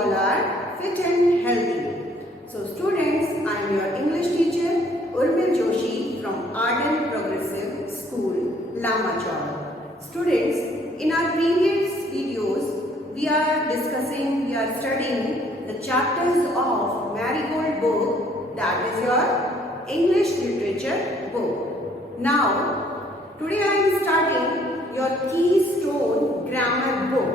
all are fit and healthy. So students, I am your English teacher Urmil Joshi from Arden Progressive School, Lamachar. Students, in our previous videos, we are studying the chapters of Marigold book, that is your English literature book. Now, today I am starting your Keystone Grammar book.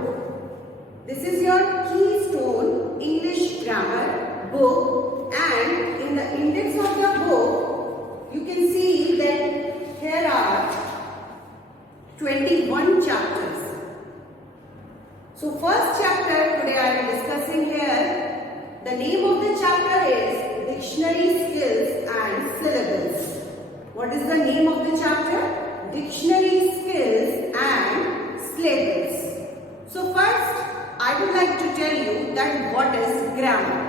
This is your Keystone English Grammar book, and in the index of the book, you can see that here are 21 chapters. So first chapter today I am discussing here. The name of the chapter is Dictionary Skills and Syllables. What is the name of the chapter? Dictionary Skills and Syllables. So first I would like to tell you that what is grammar.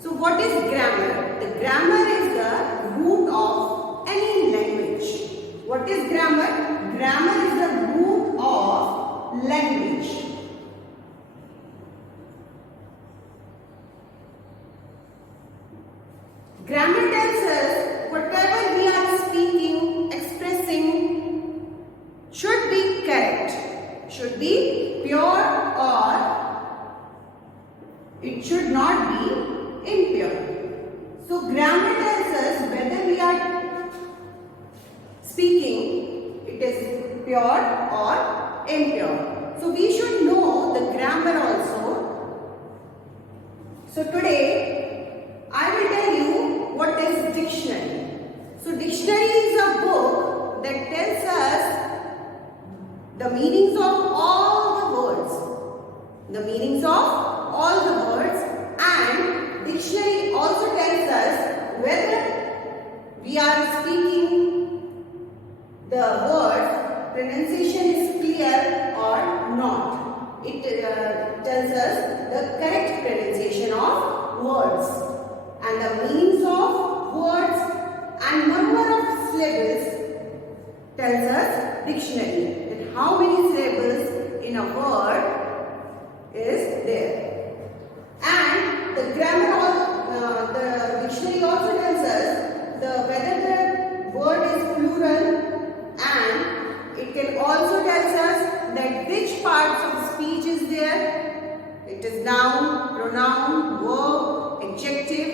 So what is grammar? The grammar is the root of any language. What is grammar? Grammar is the root of language. Grammar tells us whatever we are speaking, expressing should be correct, should be pure, or it should not be impure. So grammar tells us whether we are speaking, it is pure or impure. So we should know the grammar also. So today I will tell you what is dictionary. So dictionary is a book that tells us the meanings of all the words. The meanings of all the words, and dictionary also tells us whether we are speaking the word pronunciation is clear or not. It tells us the correct pronunciation of words and the meanings of words and number of syllables tells us dictionary, that how many syllables in a word is there. And the grammar, the dictionary also tells us whether the word is plural, and it can also tells us that which parts of speech is there. It is noun, pronoun, verb, adjective,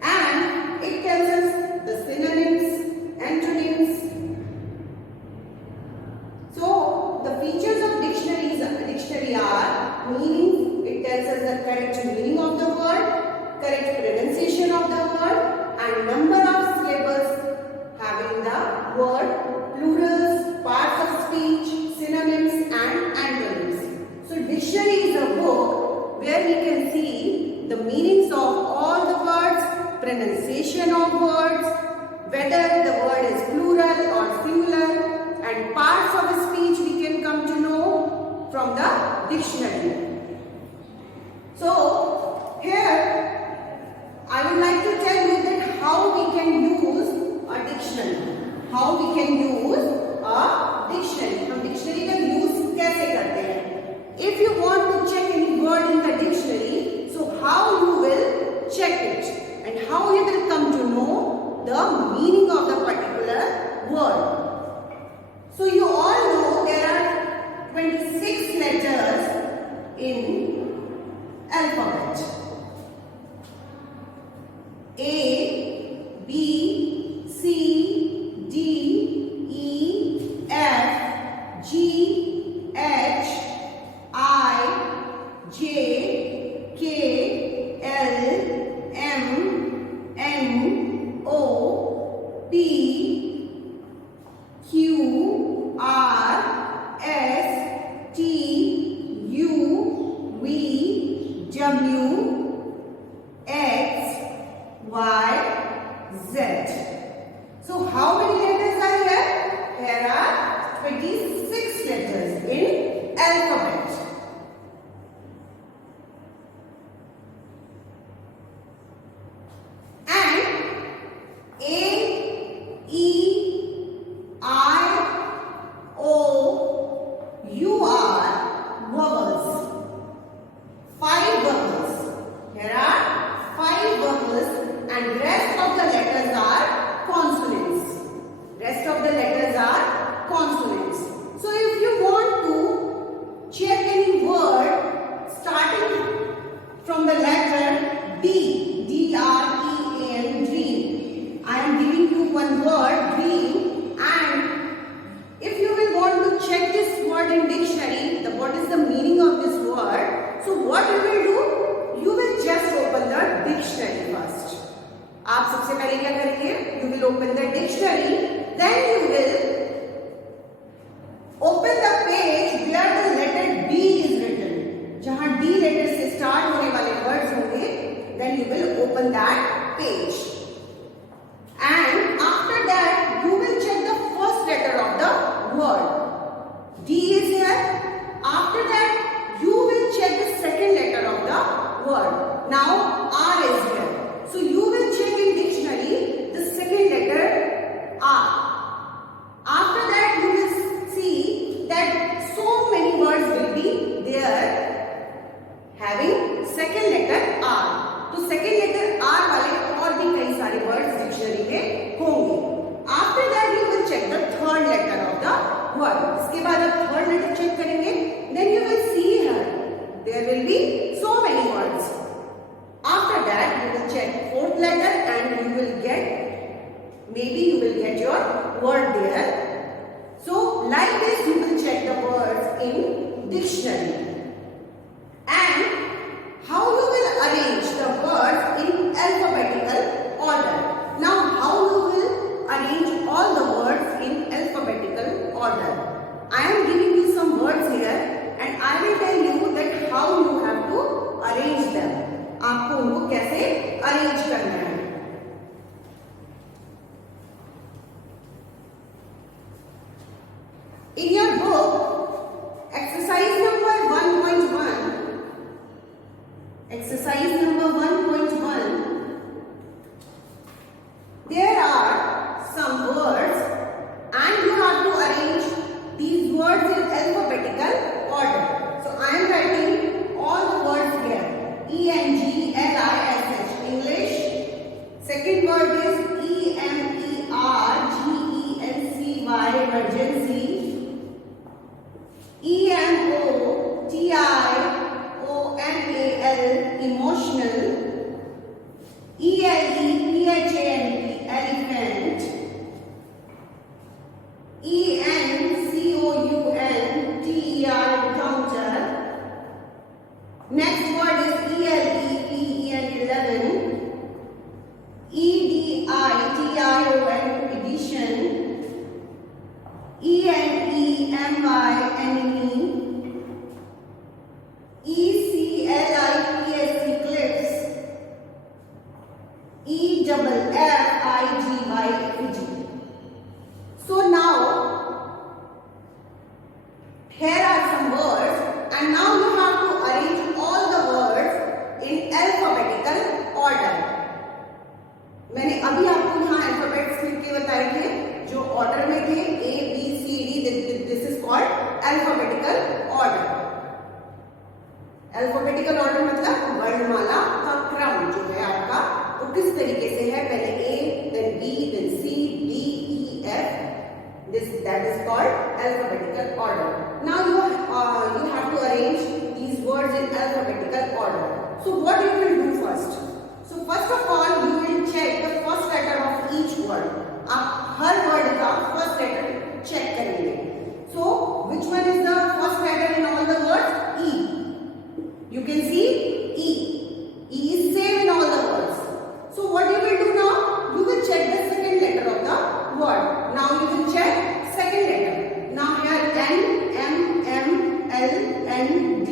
and it tells us the synonyms, antonyms. So the features of dictionary are meaning. It tells us the correct meaning of the word, correct pronunciation of the word, and number of syllables having the word, plurals, parts of speech, synonyms, and antonyms. So dictionary is a book where we can see the meanings of all the words, pronunciation of words, whether the word is plural or singular, and parts of a speech we can come to know from the dictionary. So here I would like to tell you that how we can use a dictionary. How we can use a dictionary. हम dictionary का use कैसे करते हैं? If you want to check any word in the dictionary, so how you will check it and how you will come to know the meaning of the particular word. So you all know there are 26 letters in alphabet. A, B, C, D, E, F, G, H, I, J, K, L, M, N, O, P, Q, R, S, T, U, V, W, X, Y, Z. So how many letters are here? Here are 26 letters in alphabet. dictionary, then you will open the page where the letter D is written. जहां D letter से start होने वाले words होंगे, then you will open that page. And after that, you will check the first letter of the word. D is here. After that, you will check the second letter of the word. Now, R is here. So, you will check in dictionary the second letter R. After that, you will see that so many words will be there having second letter R. तो second letter R वाले और भी कई सारे words dictionary में होंगे. After that, you will check the third letter of the word. इसके बाद आप third letter check करेंगे, then you will see here there will be so many words. After that, you will check fourth letter and you will get, maybe you will get your word there. So, like this you will check the words in dictionary. And how you will arrange the words in alphabetical order. Now, how you will arrange all the words in alphabetical order. I am giving you some words here and I will tell you that how you have to arrange them. आपको उनको कैसे arrange करना है. In your book, exercise number 1.1, there are some words and you have to arrange these words in alphabetical order. So I am writing all the words here. ENGLISH, English. Second word is EMERGENCY, emergency. EMOTIONAL, emotional. ELEPHANT, elephant. ENCOUNTER, counter. Next word is ELEPEN, 11. EDITION, edition. ENEMY, enemy. ECLIPS, eclipse. EFFIGY, effigy. So now, here are some words and now you have to arrange all the words in alphabetical order. मैंने अभी आपको यहाँ alphabets लिख के बताए थे जो order में थे A, B, C, D. This is called alphabetical order. Alphabetical order मतलब वर्णमाला का क्रम जो है आपका वो किस तरीके से है. पहले A, then B, then C, D, E, F. That is called alphabetical order. Now you have to arrange these words in alphabetical order. So what you will do first? So first of all you will check the first letter of each word. आप हर word का first letter check करेंगे. So which one is the first letter in all the words? E. You can see E. E is same in all the words. So what you will do now? You will check the second letter of the word. Now you will check second letter. Now here N, M, M, L, N, D,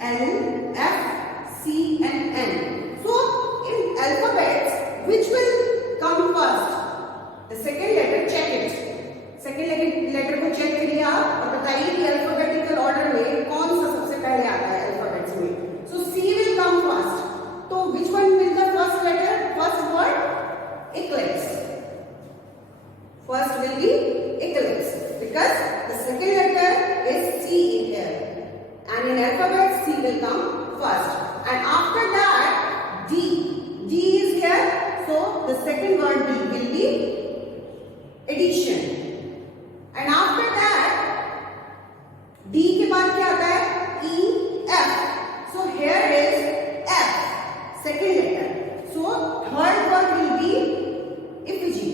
L, F, C and N. So in alphabets, which will come first? The second letter, check it. Second letter को check करिए आप और बताइए कि alphabetical order में कौन सा सबसे पहले आता है alphabets में. So C will come first. So which one will the first letter? First word? Eclipse. First will be eclipse because the second letter is C in here. And in alphabet C will come first. And after that D. D is here. So the second word will be addition. And after that D के बाद क्या आता है? E, F. So here is F. Second letter. So third word will be effigy.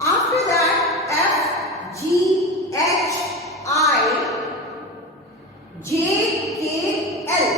After that F, G, H, I, J, K, L.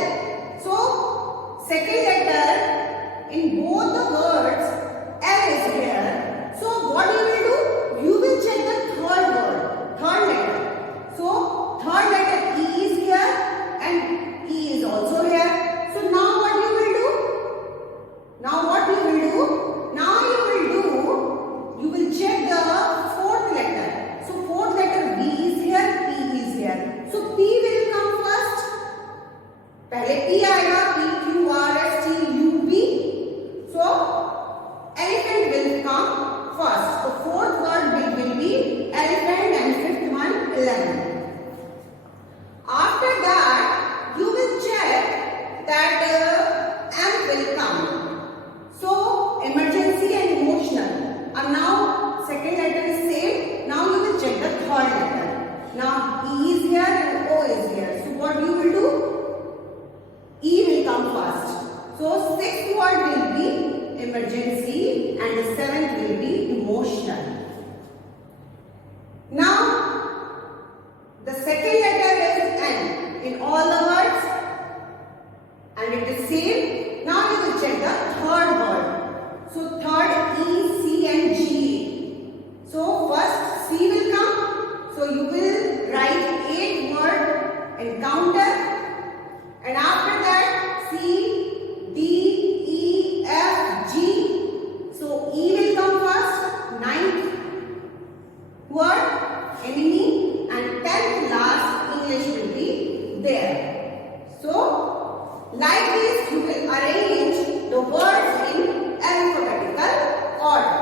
like this you will arrange the words in alphabetical order.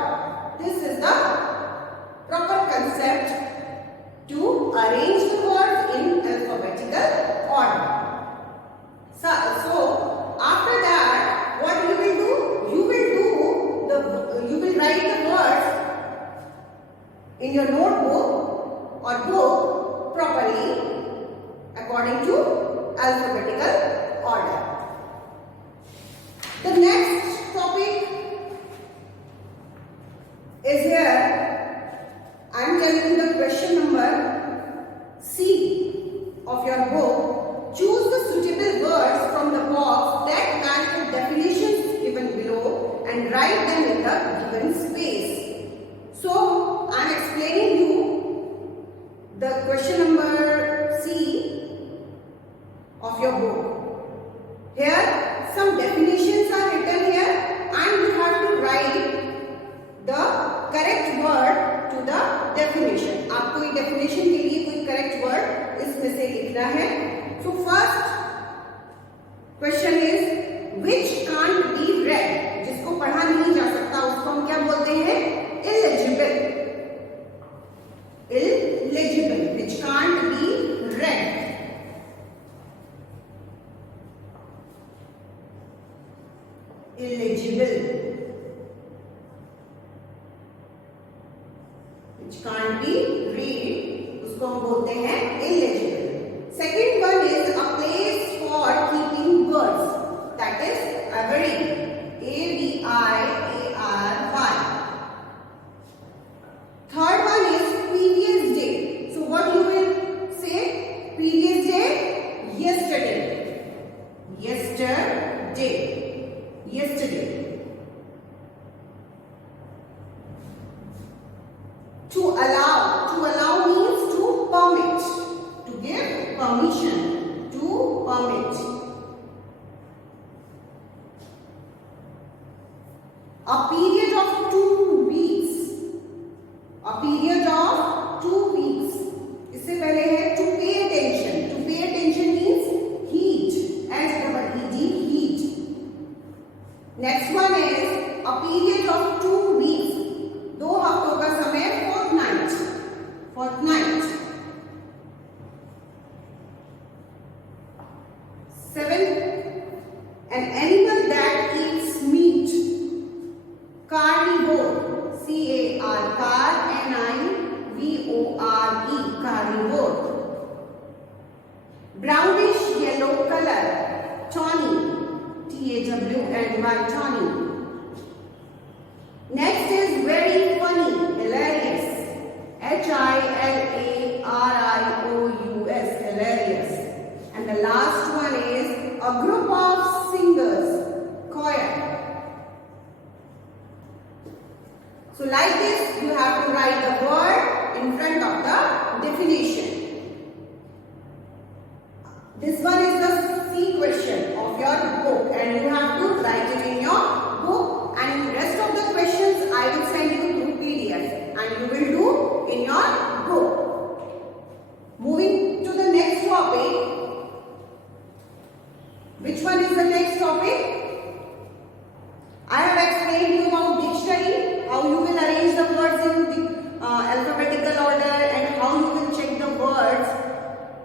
This is the proper concept to arrange the words in alphabetical order. So after that, what you will do? You will write the words in your notebook or book properly according to alphabetical order. The next topic is here. I am telling you the question number C of your book. Choose the suitable words from the box that match the definitions given below and write them in the given space. So, I am explaining you the question number C of your book. Here, some definitions are written here and you have to write the correct word to the definition. आपको ये definition के लिए कोई correct word इसमें से लिखना है. So first question is which can't be read. जिसको पढ़ा नहीं जा सकता उसको हम क्या बोलते हैं? Illegible. Illegible, which can't be read. Illegible, which can't be read, उसको हम बोलते हैं illegible. Second one is a place for keeping birds, that is aviary. A-V-I-A-R-Y. Third one is previous day. So what you will say? Previous day, yesterday. Yesterday. Yesterday. To allow. To allow means to permit. To give permission. To permit. A period of 2 weeks. A period of 2 weeks. इससे पहले है to pay attention. To pay attention means heat. S-E-E-D, heat. Next one is a period of 2 weeks. 2 हफ्तों का समय fortnight. Fortnight. 7. An animal that eats meat. Carnivore. C-A-R, car, N-I-V-O-R-E, carnivore. Brownish yellow color. Tawny. T-A-W-N-Y, tawny. Next is very funny, hilarious. H-I-L-A-R-I-O-U-S, hilarious. And the last one is a group of singers, choir. So like this, you have to write the word in front of the definition. This one is the C question of your book and you have to write it in your book, and rest of the questions I will send you through PDF and you will do in your book. Moving to the next topic. Which one is the next topic? I have explained you about dictionary, how you will arrange the words in the alphabetical order and how you will check the words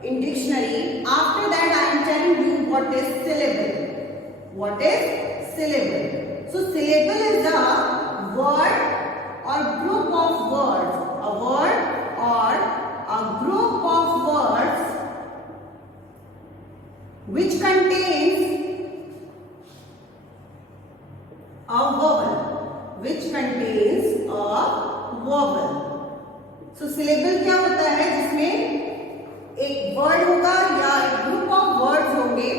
in dictionary. After that I am telling you what is syllable. What is syllable? So syllable is the word or group of words. A word or a group of words which contains a vowel. Which contains a vowel. So syllable क्या होता है? जिसमें एक word होगा या एक group of words होंगे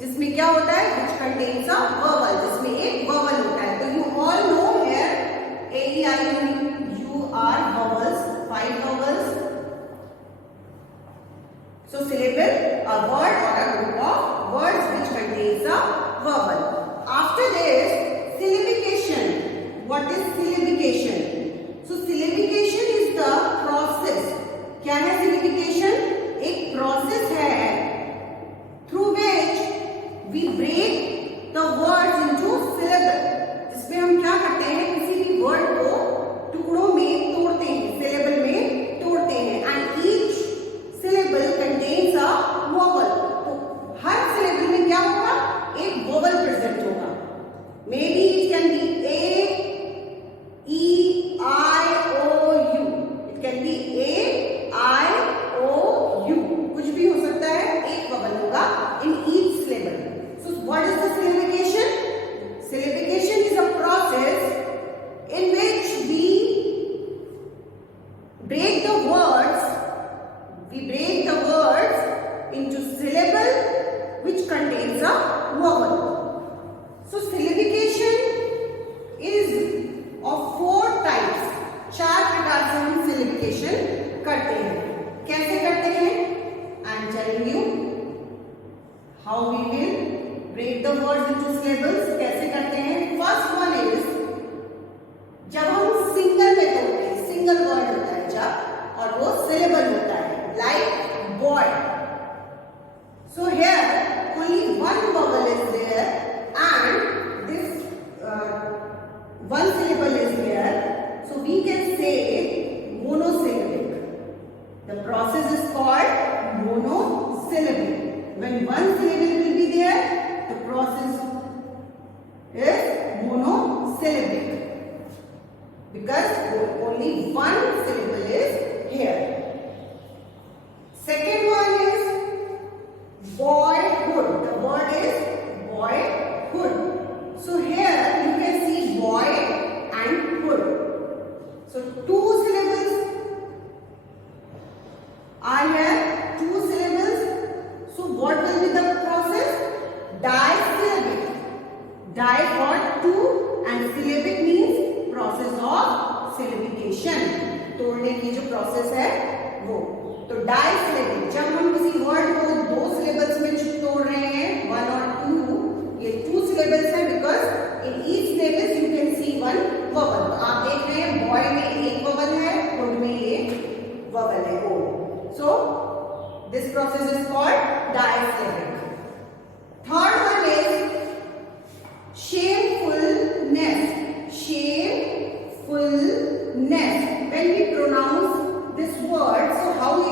जिसमें क्या होता है? Which contains a vowel. जिसमें एक vowel होता है. तो you all know here A-E-I-O-U are vowels. 5 vowels. So syllable, a word or a group of words which contains a vowel. After this, syllabication. What is syllabication? So syllabication is the process. क्या है syllabication? एक process है through which we is a syllabication? Syllabication is a process in which we break the words into syllable which contains a vowel. So syllabication is of 4 types. 4 प्रकार से हम syllabication करते हैं. कैसे करते हैं? I am telling you how we will break the words into syllables. कैसे करते हैं? First one is जब हम सिंगल में तोड़ते हैं, सिंगल वर्ड होता है जब, और वो syllable होता है, like boy. So here only one vowel is there and this one syllable is there. So we can say monosyllabic. The process is called monosyllabic. When one syllable will be there, the process is monosyllabic. Because only one syllable is here. Second one is boyhood. The word is boyhood. So here you can see boy and hood. So 2 syllables are here. 2 syllables. So what will be the process? Disyllabic. Di for 2 and syllabic means process of syllabication. तोड़ने की जो process है वो. तो डायसिलेबिक, जब हम किसी word को 2 सिलेबल्स में तोड़ रहे हैं, 1 और 2, ये 2 सिलेबल्स हैं because in each syllabus you can see 1 ववल. तो आप देख रहे हैं बॉय में 1 ववल है, हुड में 1 ववल है, O. So this process is called disyllabic. Third one is shamefulness. Shamefulness. When we pronounce this word, so how we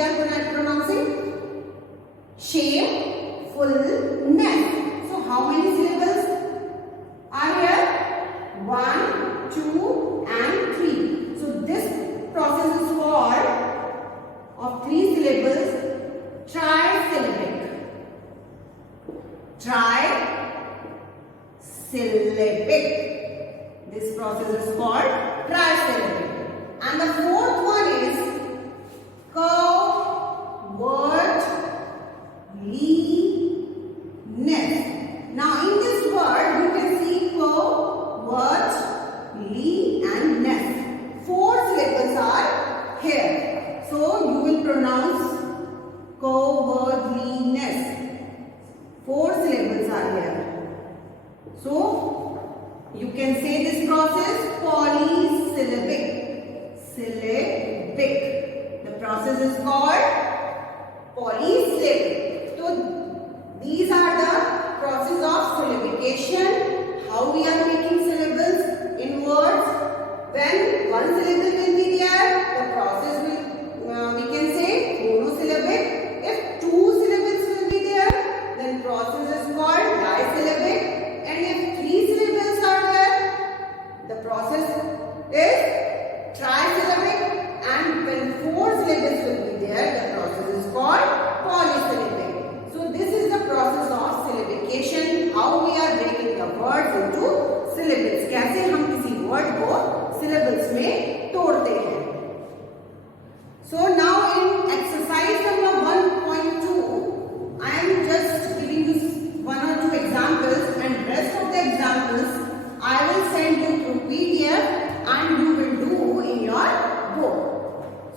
are going to pronounce it? Shamefulness. So how many syllables are here? 1, 2 and 3. So this process is called of 3 syllables trisyllabic. Trisyllabic. This process is called trisyllabic. And the fourth one is cowardliness. Now in this word you can see cowardliness. 4 syllables are here. So you will pronounce cowardliness. 4 syllables are here. So you can say this process polysyllabic. Syllabic. The process is called polysyllabic. So these are the process of syllabication. How we are making syllables in words. When 1 syllable will be there, the process will we can say monosyllabic. If 2 syllables will be there, then process is called disyllabic. And if 3 syllables are there, the process is trisyllabic. And when 4 syllables will be there, the process is called polysyllabic. So this is the process of syllabication. How we are breaking the words into syllables. कैसे हम किसी word को syllables में तोड़ते हैं. So now in exercise number 1.2, I am just giving you 1 or 2 examples, and rest of the examples I will send you through PDF and you will do in your book.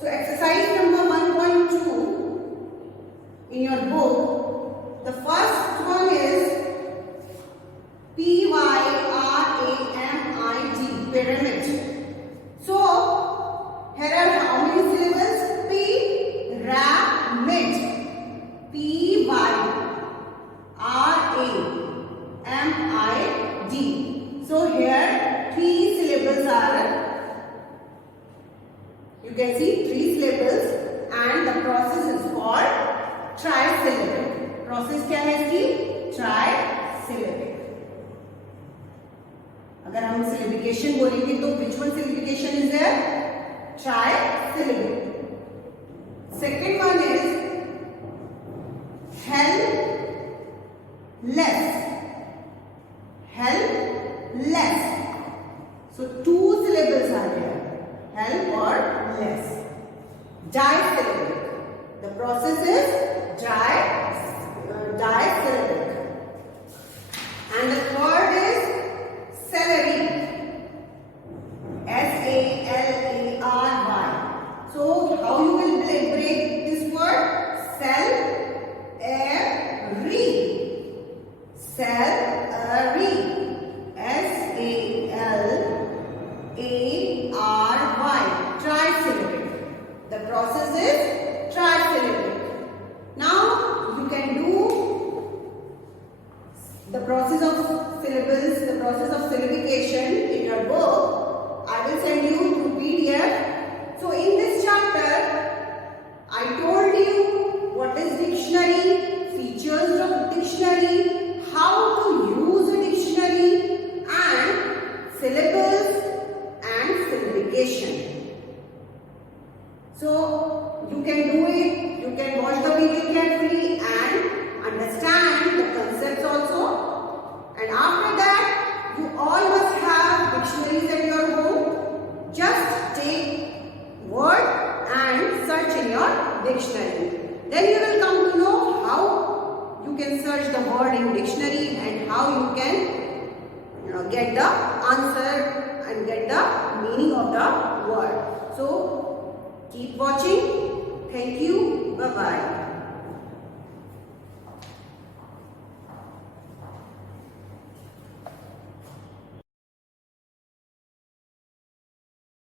So exercise number 1.2 in your book, the first one is pyramid, pyramid. So here are how many syllables? Pyramid. Pyramid. So here 3 syllables are, you can see 3 syllables, and the process is called trisyllabic. Process क्या है इसकी? Trisyllabic. अगर हम syllabication बोलेंगे तो which one syllabication is there? Trisyllabic. Second one is helpless. So two syllables are there, help or less. Disyllabic. The process is disyllabic. And the third is celery. Salary. So how you will break this word? Celery. Celery. Salary. Trisyllabic. The process is trisyllabic. Now you can do the process of syllables, the process of syllabication in your book. I will send you to PDF. So in this chapter, I told you what is dictionary, features of dictionary, how to use a dictionary, and syllables and syllabication. So you can do it, you can watch the video carefully and understand the concepts also. And after that, you all must have dictionaries at your home. Just take word and search in your dictionary. Then you will come to know how you can search the word in dictionary and how you can get the answer and get the meaning of the word. So keep watching. Thank you. Bye-bye.